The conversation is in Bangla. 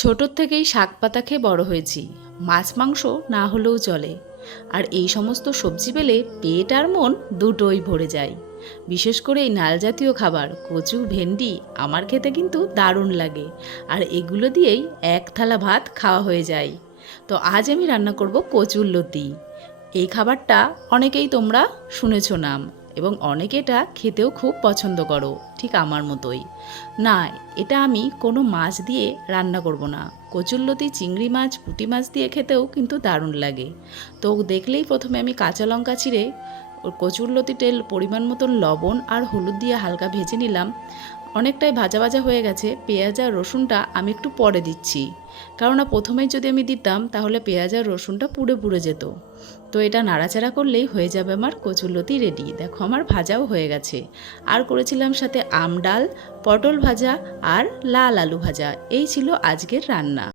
ছোটোর থেকেই শাক পাতা খেয়ে বড় হয়েছি। মাছ মাংস না হলেও চলে, আর এই সমস্ত সবজি পেলে পেট আর মন দুটোই ভরে যায়। বিশেষ করে এই নাল জাতীয় খাবার কচু ভেন্ডি আমার খেতে কিন্তু দারুণ লাগে, আর এগুলো দিয়েই এক থালা ভাত খাওয়া হয়ে যায়। তো আজ আমি রান্না করব কচুর লতি। এই খাবারটা অনেকেই তোমরা শুনেছ নাম, এবং অনেকে এটা খেতেও খুব পছন্দ করো, ঠিক আমার মতোই। না, এটা আমি কোনো মাছ দিয়ে রান্না করব না। কচুরলতি চিংড়ি মাছ পুঁটি মাছ দিয়ে খেতেও কিন্তু দারুণ লাগে। তো দেখলেই প্রথমে আমি কাঁচা লঙ্কা চিড়ে ওর কচুরলতিতে পরিমাণ মতন লবণ আর হলুদ দিয়ে হালকা ভেজে নিলাম। অনেকটাই ভাজা ভাজা হয়ে গেছে। পেঁয়াজ আর রসুনটা আমি একটু পরে দিচ্ছি, কেননা প্রথমেই যদি আমি দিতাম তাহলে পেঁয়াজ আর রসুনটা পুড়ে পুড়ে যেত। তো এটা নাড়াচাড়া করলেই হয়ে যাবে আমার কচুরলতি রেডি। দেখো আমার ভাজাও হয়ে গেছে। আর করেছিলাম সাথে আম ডাল, পটল ভাজা আর লাল আলু ভাজা। এই ছিল আজকের রান্না।